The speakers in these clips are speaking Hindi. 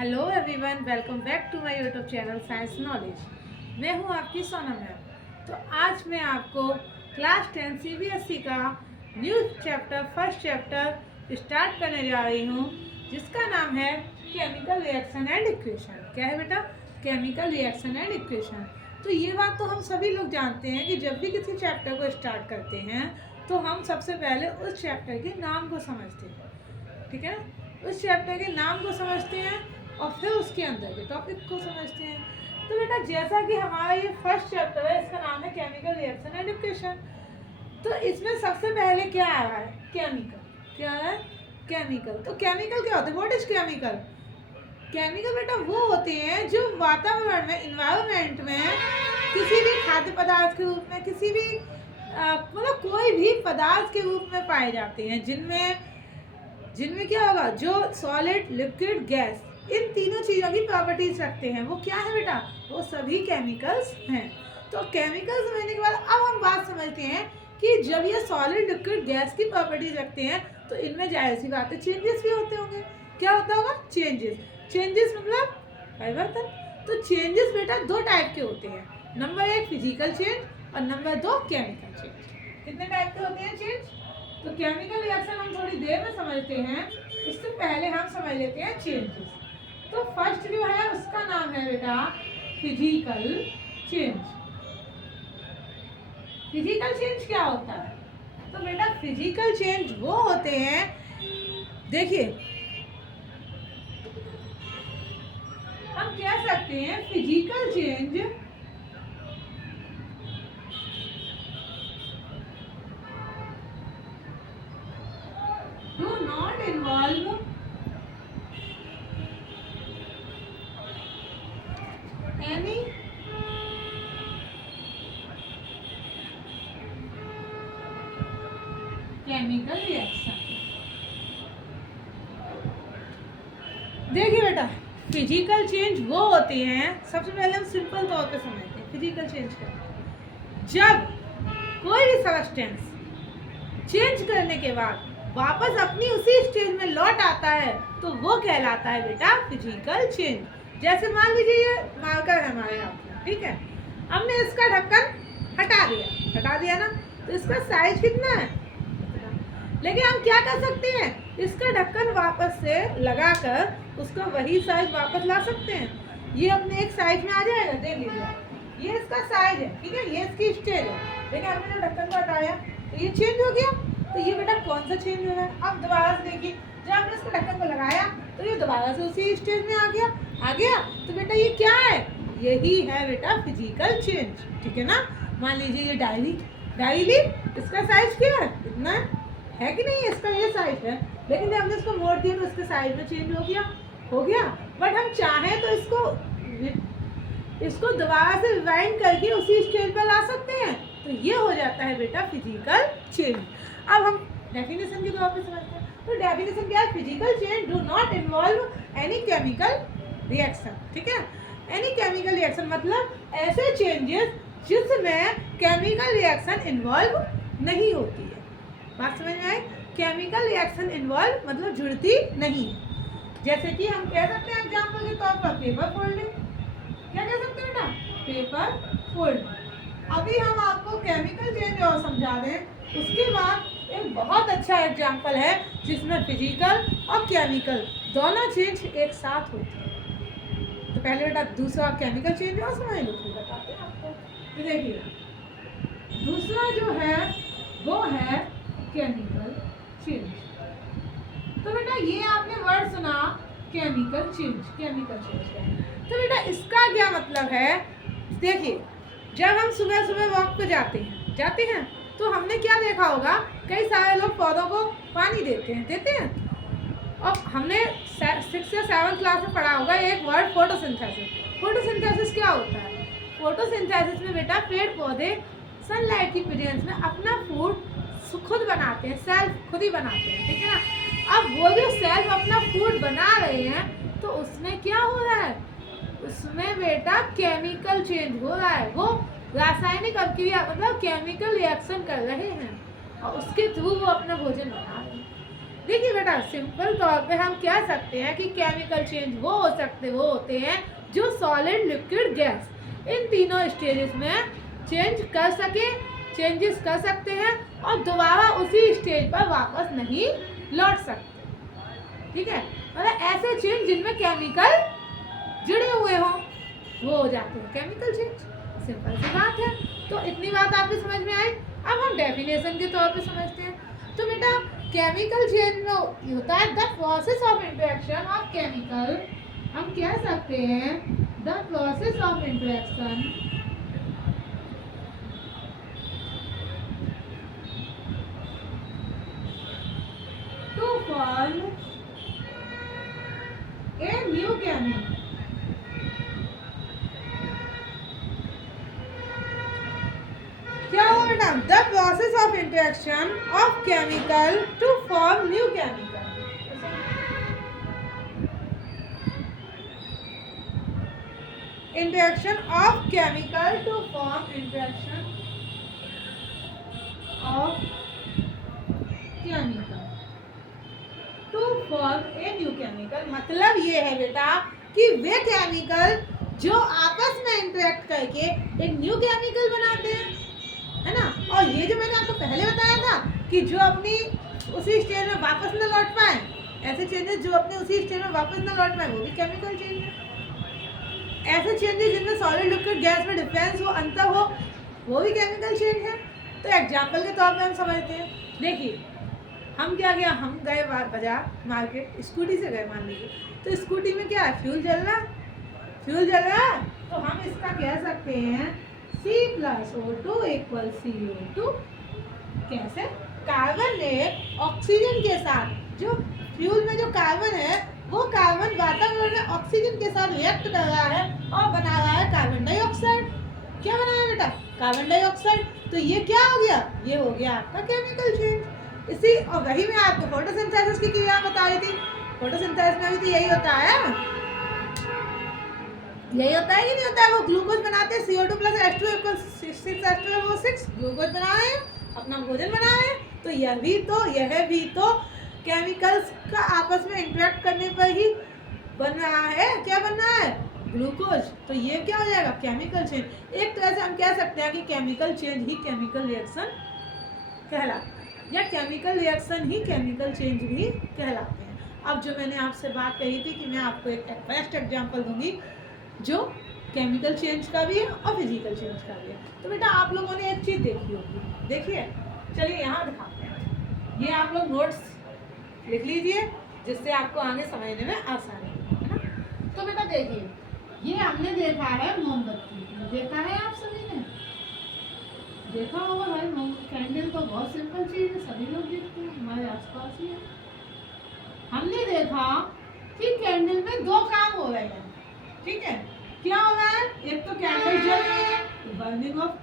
Hello everyone, welcome back to my YouTube channel science knowledge. मैं हूं आपकी सोनम मैम। तो आज मैं आपको क्लास 10 सीबीएसई का new chapter first chapter start करने जा रही हूं, जिसका नाम है केमिकल रिएक्शन एंड इक्वेशन। क्या है बेटा? Chemical reaction and equation. तो ये बात तो हम सभी लोग जानते हैं कि जब भी किसी चैप्टर को स्टार्ट करते हैं तो हम सबसे पहले उस चैप्टर के नाम को समझते हैं। ठीक है ना? उस चैप्टर के नाम को समझते हैं और फिर उसके अंदर के टॉपिक को समझते हैं। तो बेटा, जैसा कि हमारा ये फर्स्ट चैप्टर है, इसका नाम है केमिकल रिएक्शन एंड इक्वेशन। तो इसमें सबसे पहले क्या आ रहा है? केमिकल। क्या है? केमिकल। तो केमिकल क्या होते हैं? What is chemical? केमिकल बेटा वो होते हैं जो वातावरण में, इन्वायरमेंट में किसी भी खाद्य पदार्थ के रूप में, किसी भी मतलब कोई भी पदार्थ के रूप में पाए जाते हैं, जिनमें क्या होगा, जो सॉलिड, लिक्विड, गैस, इन तीनों चीज़ों की प्रॉपर्टीज रखते हैं। वो क्या है बेटा? वो सभी केमिकल्स हैं। तो केमिकल्स समझने के बाद अब हम बात समझते हैं कि जब ये सॉलिड, लिक्विड, गैस की प्रॉपर्टीज रखते हैं तो इनमें जाहिर सी बात है चेंजेस भी होते होंगे। क्या होता होगा? चेंजेस मतलब परिवर्तन। तो चेंजेस बेटा दो टाइप के होते हैं। नंबर 1 फिजिकल चेंज और नंबर 2 केमिकल चेंज। कितने टाइप के होते हैं चेंज? तो केमिकल रिएक्शन हम थोड़ी देर में समझते हैं, इससे पहले हम समझ लेते हैं चेंजेस। तो फर्स्ट जो है उसका नाम है बेटा फिजिकल चेंज। फिजिकल चेंज क्या होता है? तो बेटा फिजिकल चेंज वो होते हैं, देखिए हम कह सकते हैं physical change do not involve any chemical reaction. देखिए बेटा, फिजिकल चेंज वो होते हैं, सबसे पहले हम सिंपल तौर पे समझते हैं फिजिकल चेंज क्या होता है। जब कोई भी सब्सटेंस चेंज करने के बाद वापस अपनी उसी स्टेज में लौट आता है तो वो कहलाता है बेटा फिजिकल चेंज। जैसे मान लीजिए ये मार्कर है हमारे हाथ में, ठीक है, हमने इसका ढक्कन हटा दिया ना, तो इसका साइज कितना है? लेकिन हम क्या कर सकते हैं, इसका ढक्कन वापस से लगाकर उसका वही साइज वापस ला सकते हैं। ये अपने एक साइज में आ जाएगा। देख लीजिए, ये इसका साइज है, ठीक है, ये इसकी स्टेज है, लेकिन हमने जब ढक्कन को हटाया तो ये चेंज हो गया। तो ये बेटा कौन सा चेंज हो रहा है? अब दोबारा से देखिए, जब हमने इसको ढक्कन को लगाया तो ये दोबारा से उसी स्टेज में आ गया। तो बेटा ये क्या है? यही है बेटा फिजिकल चेंज। ठीक है ना? मान लीजिए ये डायरी ली, इसका साइज क्या है? इतना है कि नहीं? इसका ये साइज है, लेकिन जब हमने इसको मोड़ दिया तो इसके साइज में चेंज हो गया। बट हम चाहें तो इसको दोबारा से रिवाइंड करके उसी स्टेज पर ला सकते हैं। तो ये हो जाता है बेटा फिजिकल चेंज। अब हम डेफिनेशन के तौर पे समझते हैं। तो डेफिनेशन क्या है? Physical change do not involve any chemical reaction. ठीक है? एनी केमिकल रिएक्शन मतलब ऐसे चेंजेस जिसमें केमिकल रिएक्शन इन्वॉल्व नहीं होती है। बात समझ में आई? केमिकल रिएक्शन इन्वॉल्व मतलब जुड़ती नहीं है। जैसे कि हम कह सकते हैं एग्जाम्पल के तौर पर पेपर फोल्डिंग। क्या कह सकते हैं बेटा? Paper folding. अभी हम आपको केमिकल चेंज और समझा दें, उसके बाद एक बहुत अच्छा एग्जाम्पल है जिसमें फिजिकल और केमिकल दोनों चेंज एक साथ होते हैं। तो पहले बेटा दूसरा केमिकल चेंज और समझ लो, फिर बताते हैं आपको। तो देखिए, दूसरा जो है वो है केमिकल चेंज। तो बेटा ये आपने वर्ड सुना केमिकल चेंज का। तो बेटा इसका क्या मतलब है? देखिए, जब हम सुबह सुबह वॉक पे जाते हैं तो हमने क्या देखा होगा, कई सारे लोग पौधों को पानी देते हैं। और हमने 6 या 7 क्लास में पढ़ा होगा एक वर्ड फोटोसिंथेसिस। फोटोसिंथेसिस क्या होता है? फोटोसिंथेसिस में बेटा पेड़ पौधे सनलाइट की प्रेजेंस में अपना फूड खुद बनाते हैं, सेल्फ खुद ही बनाते हैं। ठीक है ना? अब वो जो सेल्फ अपना फूड बना रहे हैं तो उसमें क्या हो रहा है? उसमें बेटा केमिकल चेंज हो रहा है। वो रासायनिक अभिक्रिया मतलब केमिकल रिएक्शन कर रहे हैं और उसके थ्रू वो अपना भोजन बना रहे हैं। देखिए बेटा, सिंपल तौर पे हम कह सकते हैं कि केमिकल चेंज वो होते हैं जो सॉलिड, लिक्विड, गैस इन तीनों स्टेजेस में चेंजेस कर सकते हैं और दोबारा उसी स्टेज पर वापस नहीं लौट सकते। ठीक है, मतलब ऐसे चेंज जिनमें केमिकल जुड़े हुए हों वो हो जाते हैं केमिकल चेंज। सिंपल सी बात है। तो इतनी बात आपकी समझ में आई। अब हम डेफिनेशन के तौर पे समझते हैं। तो बेटा, केमिकल चेंज में होता है the process of interaction of chemical, हम कह सकते हैं the process of interaction to form a new chemical. क्या हुआ बेटा? The process of interaction of chemical to form new chemical. Interaction of chemical to form interaction of chemical to form a new chemical. मतलब ये है बेटा कि वे केमिकल जो आपस में इंटरेक्ट करके एक न्यू केमिकल बनाते हैं, है ना। और ये जो मैंने आपको पहले बताया था कि जो अपनी उसी स्टेज में वापस न लौट पाए, ऐसे चेंजेस जो अपने उसी स्टेज में वापस न लौट पाए वो भी केमिकल चेंज है। ऐसे चेंजेस जिनमें सॉलिड, लिक्विड, गैस में डिफरेंस हो, अंतर हो, वो भी केमिकल चेंज है। तो एग्जाम्पल के तौर पे हम समझते हैं। देखिए, हम क्या किया, हम गए बाजार मार्केट, स्कूटी से गए मान लीजिए। तो स्कूटी में क्या है, फ्यूल जल रहा है। तो हम इसका कह सकते हैं C+O2 = CO2। कैसे? कार्बन ने ऑक्सीजन के साथ, जो फ्यूल में जो कार्बन है वो कार्बन वातावरण में ऑक्सीजन के साथ रिएक्ट कर रहा है और बना रहा है कार्बन डाइऑक्साइड। क्या बनाया बेटा? Carbon dioxide. तो ये क्या हो गया? ये हो गया आपका केमिकल चेंज। इसी और वही मैं आपको फोटोसिंथेसिस की क्रिया बता रही थी। फोटोसिंथेसिस में भी तो यही होता है कि नहीं होता है? वो ग्लूकोज बनाते हैं, CO2 + H2 = 6H12 वो 6 ग्लूकोज बना रहे हैं, अपना भोजन बना रहे हैं। तो यह भी तो केमिकल्स का आपस में इंटरेक्ट करने पर ही बन रहा है। क्या बन रहा है? ग्लूकोज। तो ये क्या हो जाएगा? Chemical change. एक तरह से हम कह सकते हैं कि केमिकल चेंज ही केमिकल रिएक्शन कहलाता है, या केमिकल रिएक्शन ही केमिकल चेंज भी कहलाते हैं। अब जो मैंने आपसे बात कही थी कि मैं आपको एक बेस्ट एग्जाम्पल दूंगी जो केमिकल चेंज का भी है और फिजिकल चेंज का भी है। तो बेटा, आप लोगों ने एक चीज़ देखी होगी, देखिए, चलिए यहाँ दिखाते हैं। ये आप लोग नोट्स लिख लीजिए जिससे आपको आगे समझने में आसानी हो, है ना। तो बेटा देखिए, ये हमने देखा है मोमबत्ती, देखा है आप सभी ने, देखा होगा भाई। कैंडल तो बहुत सिंपल चीज है, सभी लोग देखते हैं, हमारे आसपास ही है। हमने देखा कि कैंडल में दो काम हो रहे हैं। ठीक है, क्या हो रहा है? एक तो कैंडल जल रही है, बर्निंग ऑफ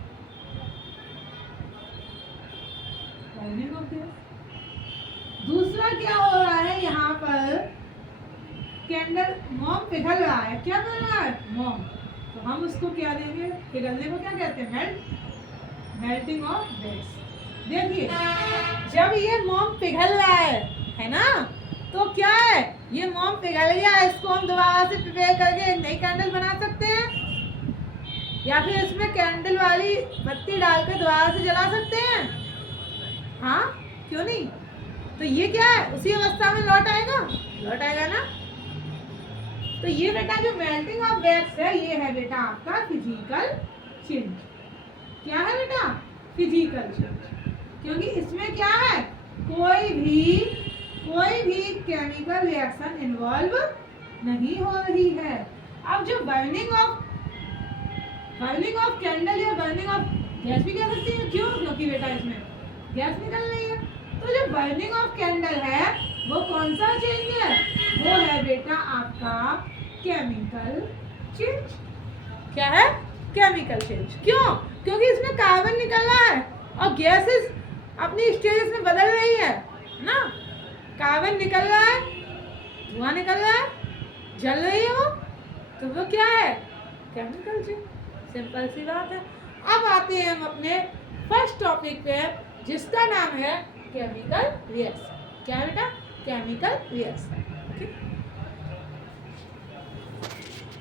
गैस। दूसरा क्या हो रहा है, यहाँ पर कैंडल मोम पिघल रहा है। क्या बन रहा है? मोम। तो हम उसको क्या देंगे? पिघलने को क्या कहते हैं? Melting of gas. देखिए, जब ये मोम पिघल रहा है ना, तो क्या है, ये मोम पिघल गया, इसको हम दोबारा से प्रिपेयर करके एक नई कैंडल बना सकते हैं, या फिर इसमें कैंडल वाली बत्ती डालकर दोबारा से जला सकते हैं। हाँ, क्यों नहीं? तो ये क्या है, उसी अवस्था में लौट आएगा ना। तो ये बेटा जो मेल्टिंग ऑफ वैक्स है, ये है बेटा आपका फिजिकल चेंज। क्या है बेटा? Physical change. क्योंकि इसमें क्या है, कोई भी केमिकल रिएक्शन इन्वॉल्व नहीं हो रही है। अब जो बर्निंग ऑफ कैंडल या बर्निंग ऑफ गैस भी कह सकते हैं। क्यों? क्योंकि बेटा इसमें गैस निकल रही है। तो जो बर्निंग ऑफ कैंडल है वो कौन सा चेंज है? वो है बेटा आपका केमिकल चेंज। क्या है? Chemical change. क्यों? क्योंकि इसमें कार्बन निकल रहा है और गैसेस अपनी स्टेजेस में बदल रही है ना। कार्बन निकल रहा है, धुआं निकल रहा है, जल रही है वो, तो वो क्या है? Chemical change. सिंपल सी बात है। अब आते हैं हम अपने फर्स्ट टॉपिक पे, जिसका नाम है केमिकल रिएक्शन। क्या है बेटा? Chemical reaction. ओके।